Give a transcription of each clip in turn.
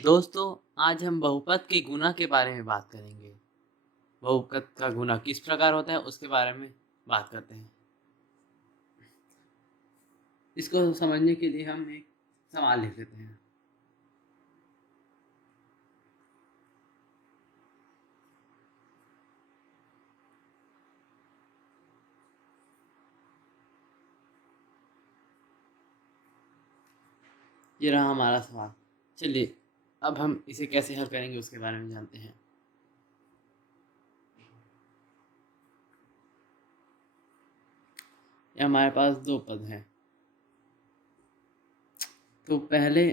दोस्तों, आज हम बहुपद के गुना के बारे में बात करेंगे। बहुपद का गुना किस प्रकार होता है उसके बारे में बात करते हैं। इसको समझने के लिए हम एक सवाल लिख लेते हैं। ये रहा हमारा सवाल। चलिए अब हम इसे कैसे हल करेंगे उसके बारे में जानते हैं। ये हमारे पास दो पद हैं, तो पहले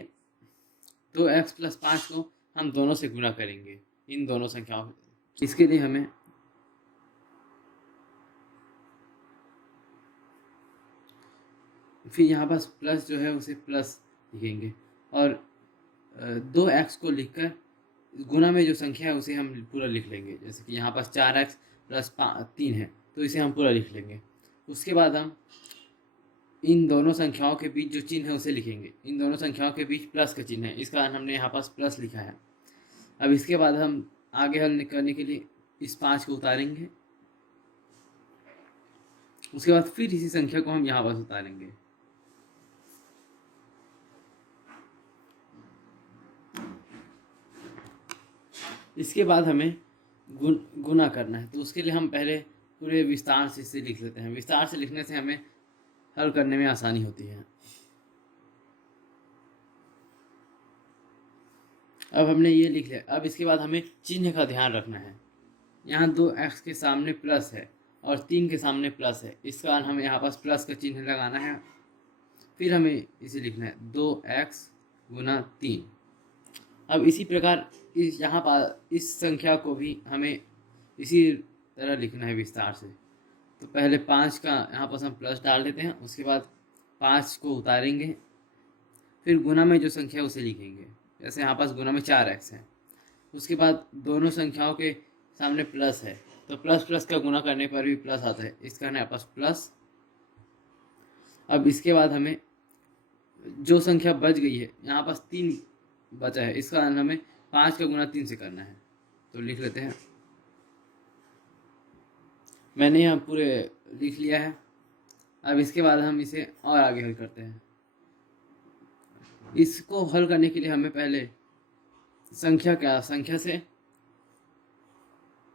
2x+5 को हम दोनों से गुना करेंगे, इन दोनों संख्याओं को। इसके लिए हमें फिर यहाँ पास प्लस जो है उसे प्लस लिखेंगे और 2x को लिखकर गुना में जो संख्या है उसे हम पूरा लिख लेंगे। जैसे कि यहाँ पास 4x+3 है तो इसे हम पूरा लिख लेंगे। उसके बाद हम इन दोनों संख्याओं के बीच जो चिन्ह है उसे लिखेंगे। इन दोनों संख्याओं के बीच प्लस का चिन्ह है, इस कारण हमने यहाँ पास प्लस लिखा है। अब इसके बाद हम आगे हल करने के लिए इस 5 को उतारेंगे। उसके बाद फिर इसी संख्या को हम यहाँ पास उतारेंगे। इसके बाद हमें गुना करना है, तो उसके लिए हम पहले पूरे विस्तार से इसे लिख लेते हैं। विस्तार से लिखने से हमें हल करने में आसानी होती है। अब हमने ये लिख लिया। अब इसके बाद हमें चिन्ह का ध्यान रखना है। यहाँ 2x के सामने प्लस है और 3 के सामने प्लस है, इस कारण हमें यहाँ पास प्लस का चिन्ह लगाना है। फिर हमें इसे लिखना है 2x गुना 3। अब इसी प्रकार इस यहाँ पर इस संख्या को भी हमें इसी तरह लिखना है विस्तार से। तो पहले 5 का यहाँ पर हम प्लस डाल देते हैं, उसके बाद 5 को उतारेंगे, फिर गुना में जो संख्या उसे लिखेंगे। जैसे यहाँ पास गुना में 4x है, उसके बाद दोनों संख्याओं के सामने प्लस है तो प्लस प्लस का गुना करने पर भी प्लस आता है, इस कारण यहाँ पास प्लस। अब इसके बाद हमें जो संख्या बच गई है, यहाँ पास 3 बचा है, इस कारण हमें 5 का गुना 3 से करना है। तो लिख लेते हैं। मैंने यहाँ पूरे लिख लिया है। अब इसके बाद हम इसे और आगे हल करते हैं। इसको हल करने के लिए हमें पहले संख्या से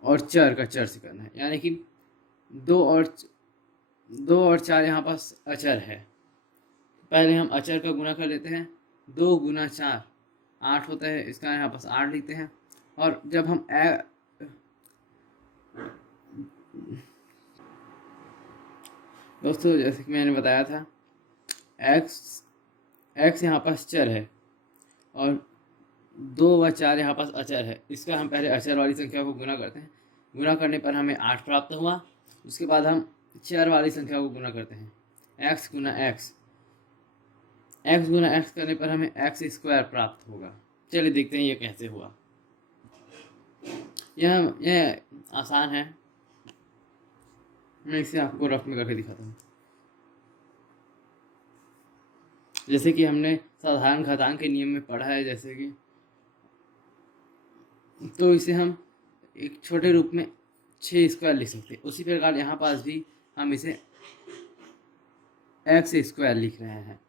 और चर का चर से करना है, यानी कि 2 और 4 यहाँ पास अचर है। पहले हम अचर का गुना कर लेते हैं। 2 गुना 4 8 होता है, इसका यहाँ पास 8 लिखते हैं। और जब हम दोस्तों जैसे कि मैंने बताया था, x यहाँ पास चर है और 2 व 4 यहाँ पास अचर है, इसका हम पहले अचर वाली संख्या को गुना करते हैं। गुना करने पर हमें 8 प्राप्त हुआ। उसके बाद हम चर वाली संख्या को गुना करते हैं, x गुना x करने पर हमें x² प्राप्त होगा। चलिए देखते हैं ये कैसे हुआ। यह आसान है, मैं इसे आपको रफ में करके दिखाता हूँ। जैसे कि हमने साधारण घातांक के नियम में पढ़ा है, जैसे कि तो इसे हम एक छोटे रूप में 6² लिख सकते हैं। उसी प्रकार यहाँ पास भी हम इसे x² लिख रहे हैं,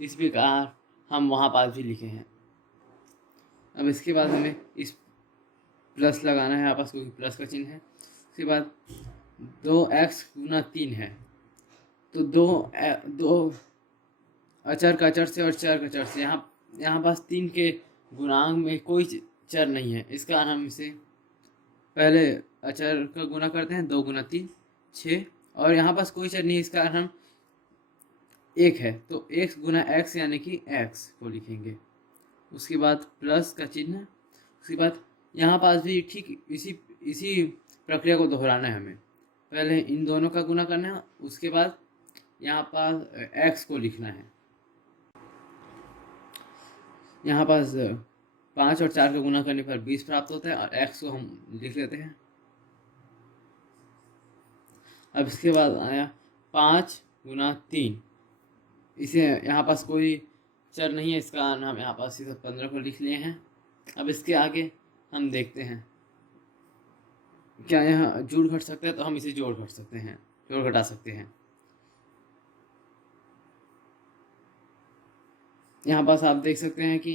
इस प्रकार हम वहाँ पास भी लिखे हैं। अब इसके बाद हमें इस प्लस लगाना है यहाँ पास, क्योंकि प्लस का चिन्ह है। उसके बाद 2x गुना 3 है, तो दो अचर का अचर से और चर का चर से, यहाँ पास 3 के गुणांक में कोई चर नहीं है, इस कारण हम इसे पहले अचर का गुना करते हैं। 2 गुना 3 6, और यहाँ पास कोई चर नहीं है, इस कारण हम 1 है तो x गुना x यानी कि x को लिखेंगे। उसके बाद प्लस का चिन्ह। उसके बाद यहाँ पास भी ठीक इसी प्रक्रिया को दोहराना है हमें। पहले इन दोनों का गुना करना है, उसके बाद यहाँ पास x को लिखना है। यहाँ पास 5 और 4 का गुना करने पर 20 प्राप्त होता है और x को हम लिख लेते हैं। अब इसके बाद आया 5 गुना 3, इसे यहाँ पास कोई चर नहीं है, इसका कारण हम यहाँ पास सीधा 15 को लिख लिए हैं। अब इसके आगे हम देखते हैं क्या यहाँ जोड़ घट सकता है, तो हम इसे जोड़ घट सकते हैं, जोड़ घटा सकते हैं। यहाँ पास आप देख सकते हैं कि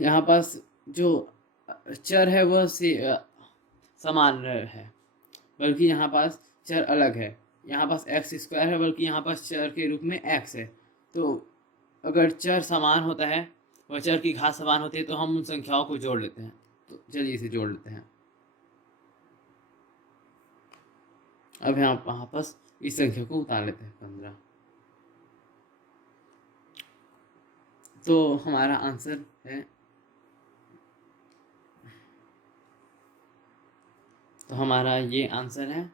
यहाँ पास जो चर है वह समान है, बल्कि यहाँ पास चर अलग है। यहाँ पास एक्स स्क्वायर है, बल्कि यहाँ पास चर के रूप में एक्स है। तो अगर चर समान होता है, वह चर की घात समान होती है, तो हम उन संख्याओं को जोड़ लेते हैं। तो चलिए इसे जोड़ लेते हैं। अब यहाँ पास इस संख्या को उतार लेते हैं 15। तो हमारा आंसर है, तो हमारा ये आंसर है